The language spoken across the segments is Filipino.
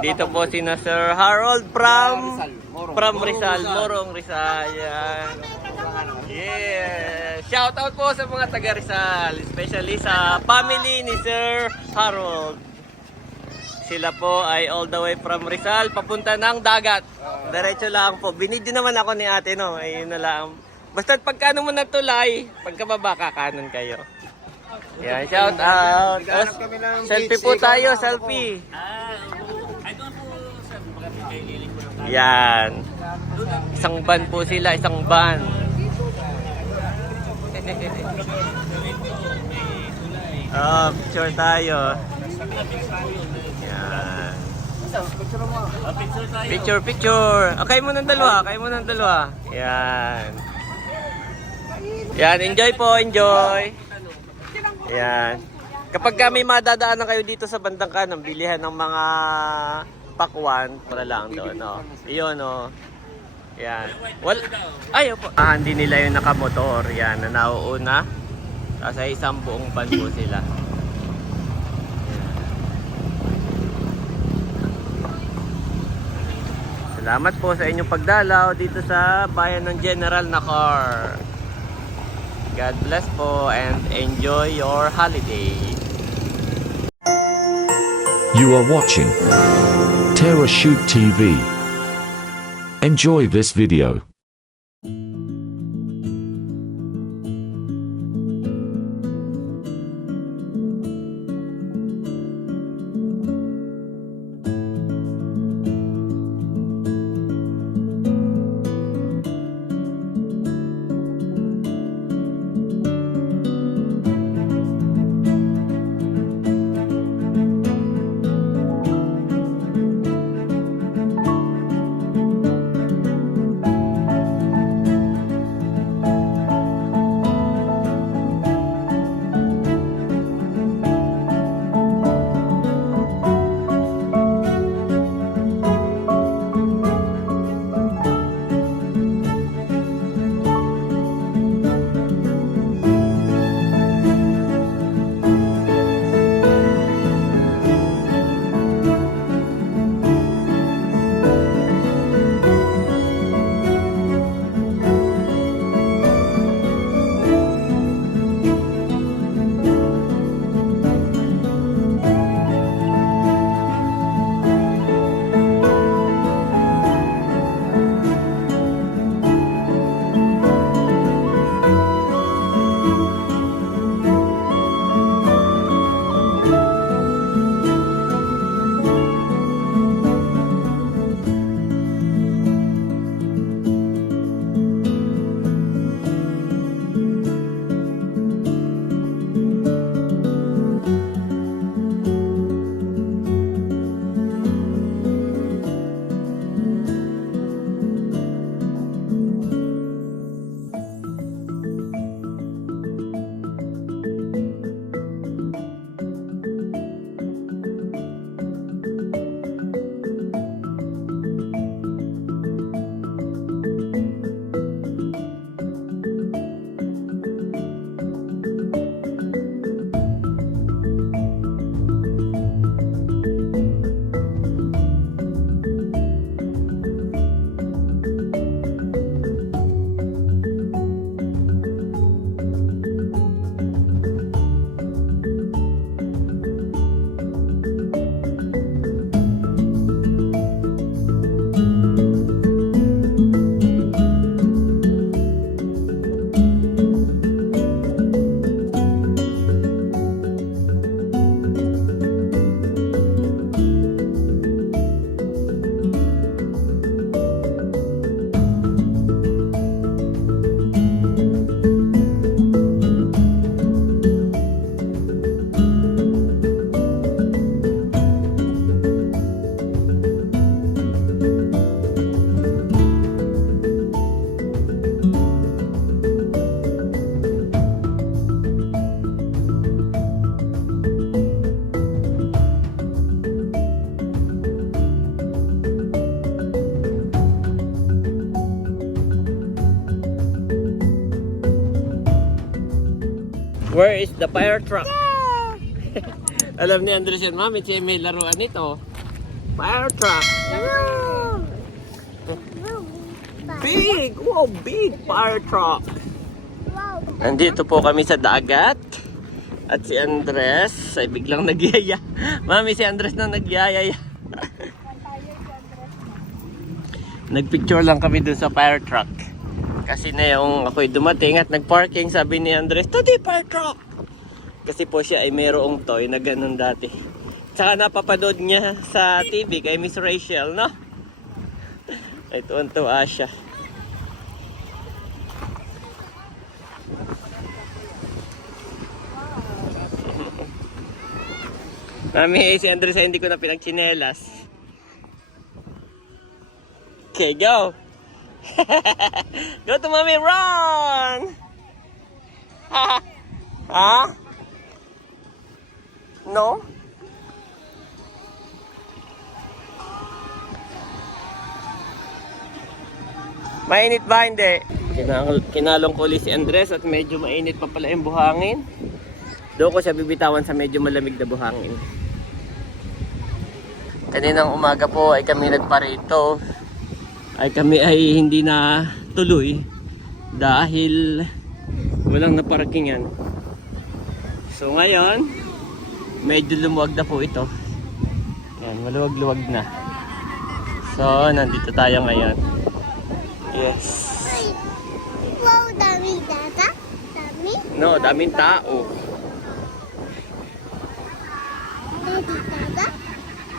Nandito po si na Sir Harold from Rizal, Morong Rizal. Yan. Yeah. Shout out po sa mga taga Rizal, especially sa family ni Sir Harold. Sila po ay all the way from Rizal papunta ng dagat. Diretso lang po. Binidyo naman ako ni ate, no. Ayun na lang. Basta pagkano mo natulay, pagkababa kakanon kayo. Yan, shout out. Selfie po tayo, selfie. Yan. Isang van po sila, isang van. Oh, picture tayo. Yan. Picture, picture. Okay mo ng dalawa, kayo mo ng dalawa. Yan. Yan, enjoy po, enjoy. Yan. Kapag kami madadaanan kayo dito sa bandang kanan, bilihan ng mga pakwan, para lang doon, no. Iyon, no. Yan. Ay, opo. Hindi nila yung nakamotor. Yan, na nauuna. Kasi isang buong van po sila. Salamat po sa inyong pagdalaw dito sa bayan ng General Nakar. God bless po and enjoy your holiday. You are watching Terra Shoot TV. Enjoy this video. Where is the fire truck? Alam ni Andres yan, mami, siya may laruan nito. Fire truck. Big! Wow, big fire truck. Nandito po kami sa dagat. At si Andres ay biglang nagyaya. Mami, si Andres na nagyayaya. Nagpicture lang kami dun sa fire truck. Kasi na yung ako'y dumating at nagparking, sabi ni Andres, "Tati, fire truck!" Kasi po siya ay mayroong toy na ganun dati. Tsaka napapanood niya sa TV kay Miss Rachel, no? Ay tuwan-tuwa siya. Mami, si Andres ay hindi ko na pinagchinelas. Okay, go! Go to mommy, run! Ha? No? Mainit ba? Hindi. Kinalong ko ulit si Andres at medyo mainit pa pala yung buhangin. Doon ko siya bibitawan sa medyo malamig na buhangin. Kaninang umaga po ay kami nagparito. Ay kami ay hindi na tuloy dahil walang naparkingan. So ngayon, medyo lumuwag na po ito. Yan, maluwag-luwag na. So, nandito tayo ngayon. Yes. Wow, daming data? Dami? No, daming tao. Dati data?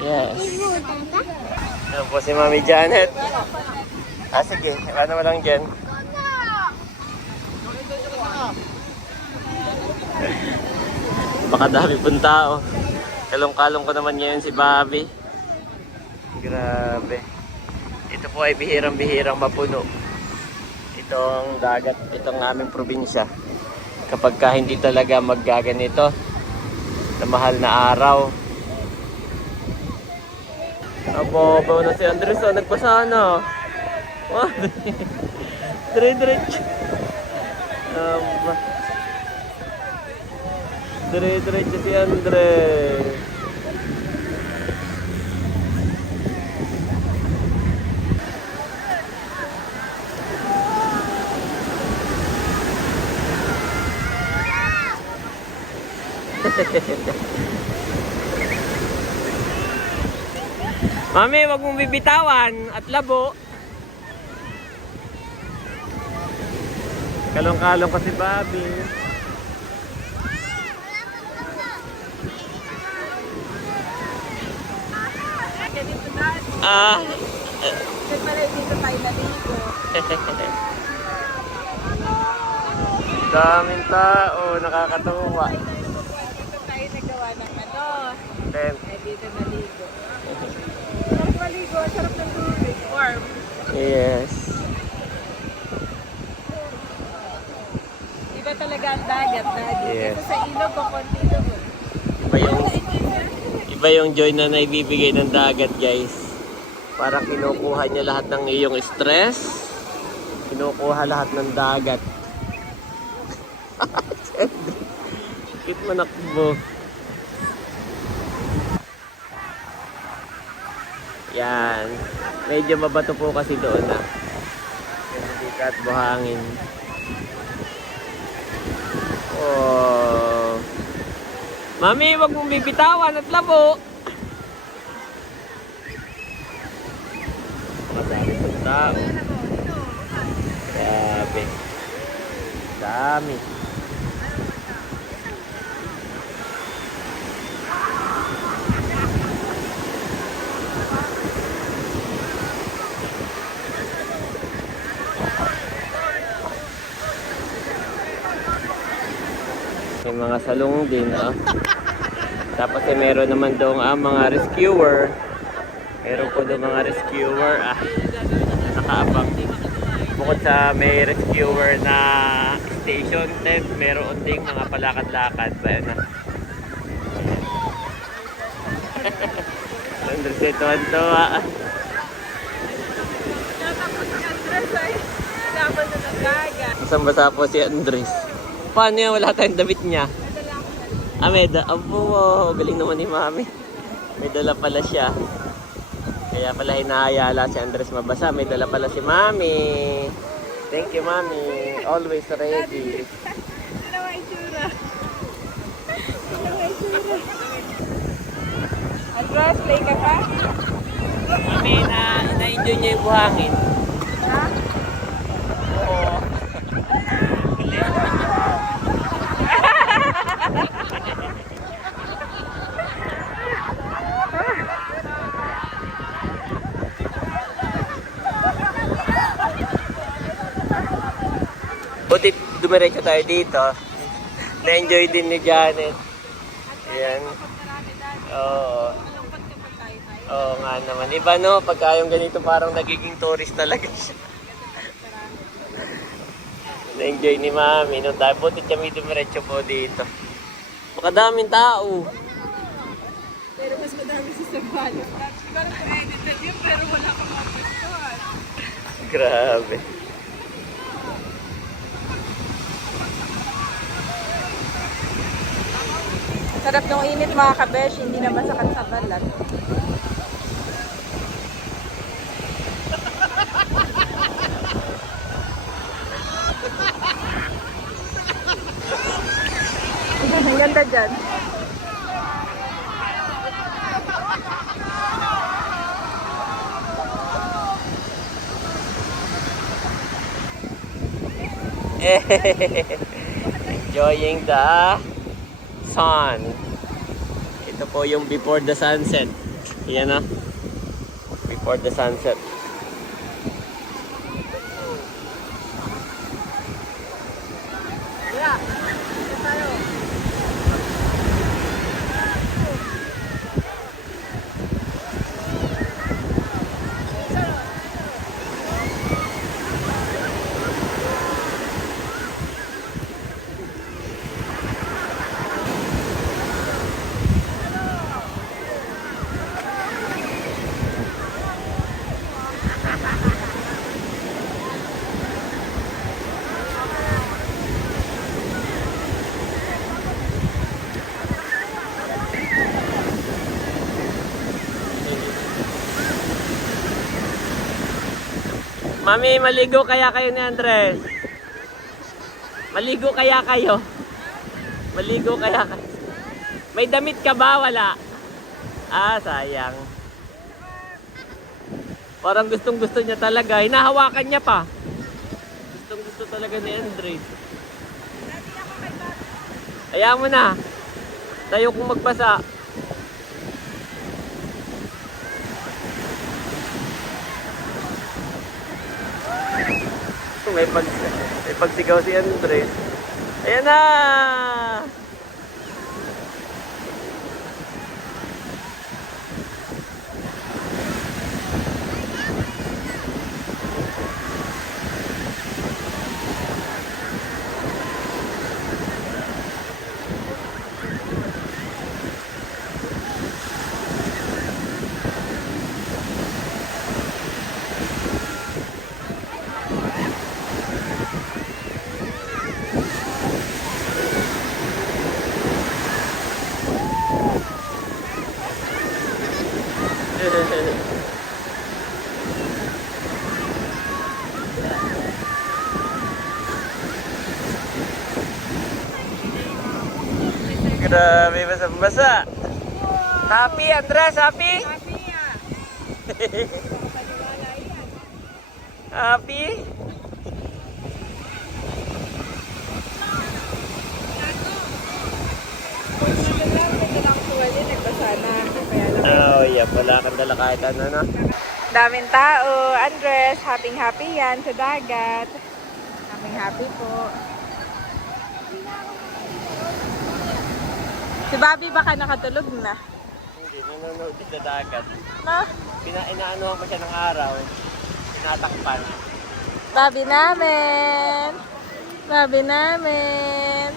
Yes. Ibu data? Ano po si Mami Janet? Sige, ano mo lang dyan. Baka dami pong tao. Kalong-kalong ko naman ngayon si Bobby. Grabe. Ito po ay bihirang-bihirang mapuno. Itong dagat, itong aming probinsya. Kapag ka hindi talaga maggaganito, na mahal na araw. Abo, na si Andres, nagpasa na. Dire-diretso. Dire-diretso si Andres. Mami, wag mong bibitawan at labo. Kalong-kalong pa si Bobby. Kasi pala dito tayo naligo. Daming tao, nakakatuwa. Dito tayo nagawa ng ano. Then, Ay, dito naligo. Sarap maligo, sarap ng tubig. Warm. yes. Iba talaga ang dagat. Yes. Dito sa ilog o konti doon. Iba yung joy na naibibigay ng dagat, guys. Para kinukuha niya lahat ng iyong stress. Kinukuha lahat ng dagat. Kit manakbo. Yan. Medyo mabato po kasi doon na. Hindi ka at buhangin. Oh. Mami, wag mong bibitawan at labo. Madami pang tao. Grabe. Dami. May mga salong din, Tapos meron naman doon mga rescuer. Meron po doon mga rescuer, nakaabang. Bukod sa may rescuer na station tent, meron ding mga palakad-lakad. Bayan na. Andres ito ang tawa. Tapos si Andres ay dapat na nagdagat. Basang-basa po si Andres. Paano yan? Wala tayong damit niya. May galing naman ni Mami. May dala pala siya. Kaya pala hinahayala si Andres mabasa. May dala pala si Mami. Thank you, Mami. Always ready. Sino ang itsura? Sino ang itsura? Andres, play ka pa? Mami, na-enjoy niyo yung buhangin. Ha? Oo. Buti dumiretso tayo dito. Na-enjoy din ni Janet. Ayan. Oo. Oo nga naman. Iba no, pagka yung ganito parang nagiging tourist talaga siya. Na-enjoy ni Mami. Nung tayo, buti kami dumiretso po dito. Makadaming tao. Pero mas madami sa Sabalos. Siguro kung edited yun, pero wala kang mapustuhan. Grabe. Sarap ng init mga kabesh, hindi naman sakit sa balat. Ang ganda dyan. Enjoying the sun. Ito po yung before the sunset. Yan na. Before the sunset. Yeah. Ito tayo. Mami, maligo kaya kayo ni Andres? Maligo kaya kayo? Maligo kaya kayo? May damit ka ba? Wala. Ah, sayang. Parang gustong gusto niya talaga. Hinahawakan niya pa. Gustong gusto talaga ni Andres. Hayaan mo na. Tayo kung magbasa. May pagsigaw si Andres. Ayan na! Grabe, basa-basa. Happy, Andres, happy? Happy ah. Paniwala yan. Happy? Kung sino lang, may dalang tuwalya, nagbasa na ako. Kaya lang. Oh, yeah. Wala kang dala kahit ano, no? Daming tao. Andres, happy yan sa dagat. Happy po. Si Bobby baka nakatulog na. Hindi, nanonood din sa dagat. No? Inaanuhan ko siya ng araw. Tinatakpan. Bobby namin. Bobby namin.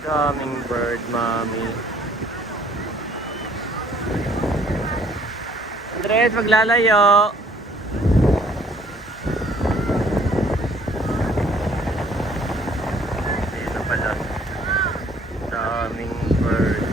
Daming bird, Mami. Andres, maglalayo. Dito pala. Daming bird.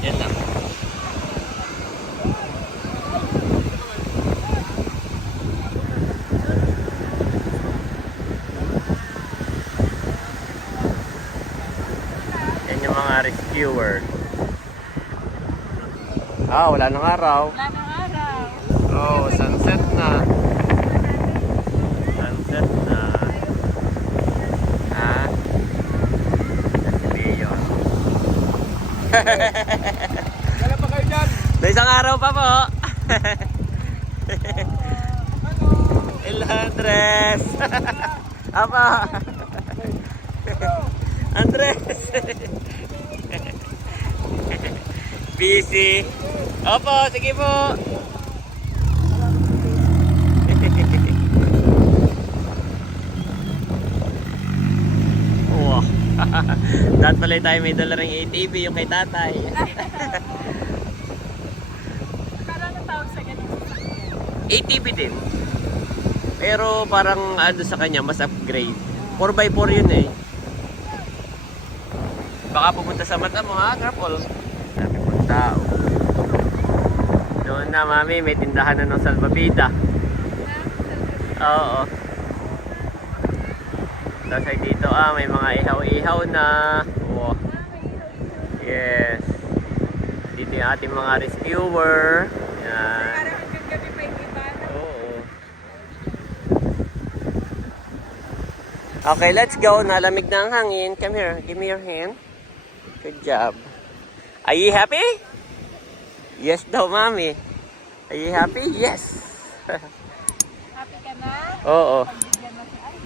Yan lang. Yan yung mga rescuer. Wala nang araw. Wala nang araw. Oh, sunset na. Sunset na. Ha? Kasi yun. Kailan pa kayo dyan? May isang araw pa po. El Andres. Apa? Andres. Busy. Opo, sige po. Wow. Dapat pala tayo may dala ng ATV yung kay tatay. Para ano tawag sa ganito? ATV din. Pero parang ano sa kanya, mas upgrade. 4x4 yun eh. Baka pupunta sa mata mo ha, Grapple. Sabi po tao. Doon na mami, may tindahan na ng salbabida. Oo. Tapos ay dito may mga ihaw-ihaw na. Wow. Yes. Dito yung ating mga rescuer. Yan. Para hanggang gabi pa yung iba. Oo. Okay, let's go. Nalamig na ang hangin. Come here. Give me your hand. Good job. Are you happy? Yes daw, mami. Are you happy? Yes. Happy ka na? Oo. Pagbigyan mo si Ay.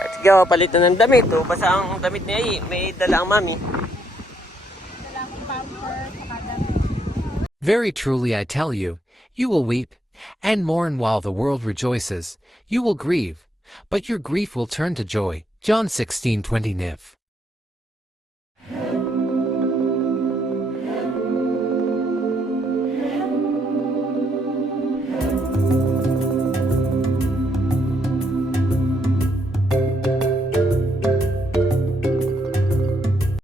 Let's go. Palit na ng damit. Basta ang damit niya may dala ang mami. Wala akong pamper. Saka damit. Very truly I tell you, you will weep and mourn while the world rejoices. You will grieve, but your grief will turn to joy. John 16:20 NIV.